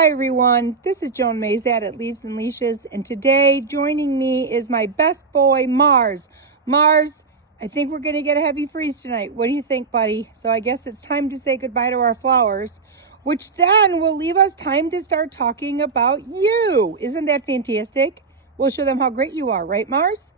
Hi everyone, this is Joan Mazat at Leaves and Leashes, and today joining me is my best boy, Mars. Mars, I think we're going to get a heavy freeze tonight. What do you think, buddy? So I guess it's time to say goodbye to our flowers, which then will leave us time to start talking about you. Isn't that fantastic? We'll show them how great you are, right, Mars?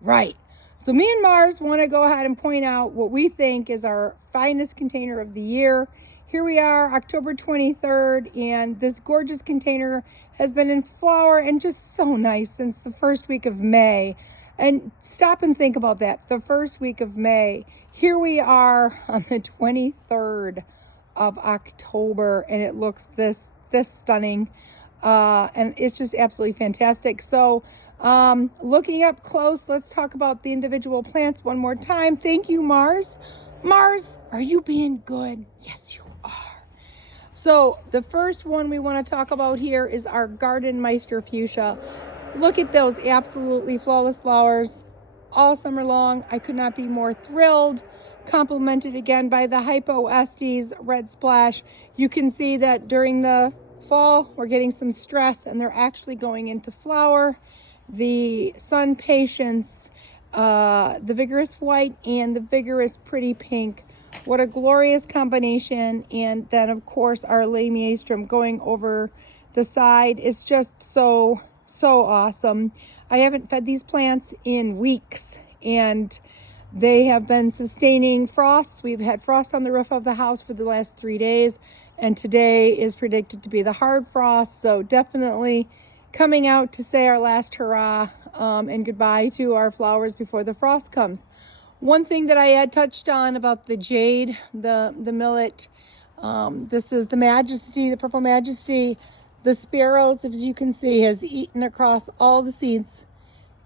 Right. So me and Mars want to go ahead and point out what we think is our finest container of the year. Here we are, October 23rd, and this gorgeous container has been in flower and just so nice since the first week of May. And stop and think about that, the first week of May. Here we are on the 23rd of October, and it looks this stunning. And it's just absolutely fantastic. So looking up close, let's talk about the individual plants one more time. Thank you, Mars. Mars, are you being good? Yes, you are. So the first one we want to talk about here is our Garden Meister Fuchsia. Look at those absolutely flawless flowers all summer long. I could not be more thrilled. Complemented again by the Hypo Estes Red Splash. You can see that during the fall we're getting some stress and they're actually going into flower. The Sun Patience, the Vigorous White, and the Vigorous Pretty Pink. What a glorious combination. And then of course our Lamiastrum going over the side is just so awesome. I haven't fed these plants in weeks, and they have been sustaining frosts. We've had frost on the roof of the house for the last 3 days, and today is predicted to be the hard frost. So definitely coming out to say our last hurrah and goodbye to our flowers before the frost comes. One thing that I had touched on about the jade, the millet, this is the Majesty, the Purple Majesty. The sparrows, as you can see, has eaten across all the seeds,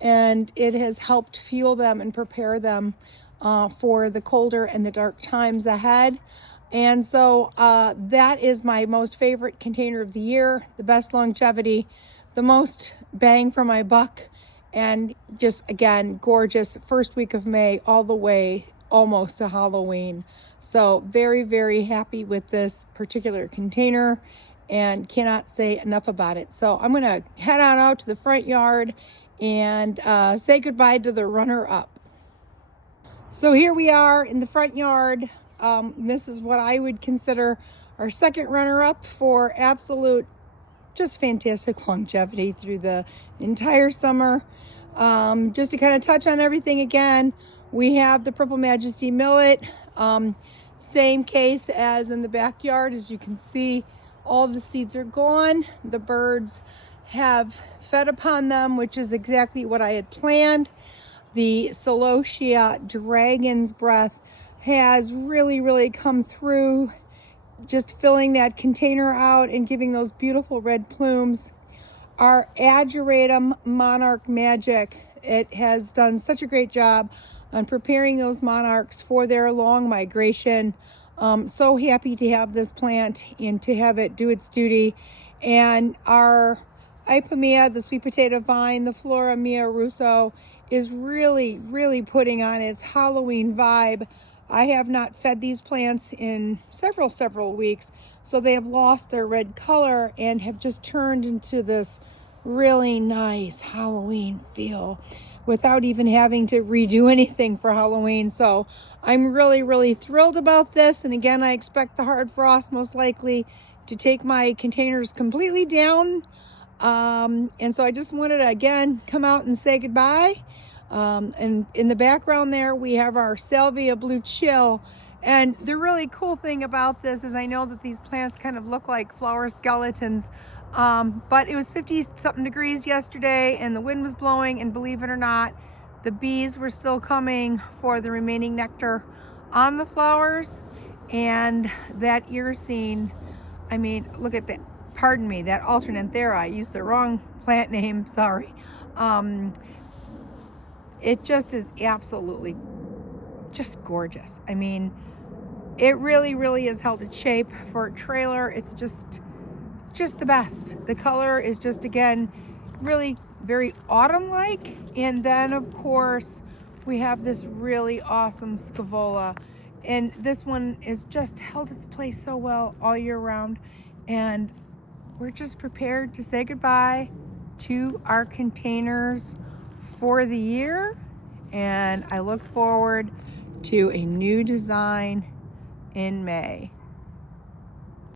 and it has helped fuel them and prepare them for the colder and the dark times ahead. And so that is my most favorite container of the year, the best longevity, the most bang for my buck, and just, again, gorgeous first week of May all the way almost to Halloween. So very, very happy with this particular container and cannot say enough about it. So I'm going to head on out to the front yard and say goodbye to the runner-up. So here we are in the front yard. This is what I would consider our second runner-up for absolute, just fantastic longevity through the entire summer. Just to kind of touch on everything again, we have the Purple Majesty Millet. Same case as in the backyard. As you can see, all of the seeds are gone. The birds have fed upon them, which is exactly what I had planned. The Celosia Dragon's Breath has really come through, just filling that container out and giving those beautiful red plumes. Our Ageratum Monarch Magic, it has done such a great job on preparing those monarchs for their long migration. So happy to have this plant and to have it do its duty. And our Ipomea, the sweet potato vine, the Flora Mia Russo, is really putting on its Halloween vibe. I have not fed these plants in several weeks, so they have lost their red color and have just turned into this really nice Halloween feel without even having to redo anything for Halloween. So I'm really thrilled about this. And again, I expect the hard frost most likely to take my containers completely down. And so I just wanted to, again, come out and say goodbye. And in the background there, we have our Salvia Blue Chill. And the really cool thing about this is I know that these plants kind of look like flower skeletons. But it was 50-something degrees yesterday and the wind was blowing, and believe it or not, the bees were still coming for the remaining nectar on the flowers. And that Earcene, I mean, look at that, pardon me, that Alternanthera, I used the wrong plant name, sorry. It just is absolutely just gorgeous. I mean, it really has held its shape for a trailer. It's just the best. The color is just, again, really very autumn-like. And then of course we have this really awesome Scaevola, and this one is just held its place so well all year round. And we're just prepared to say goodbye to our containers for the year, and I look forward to a new design in May.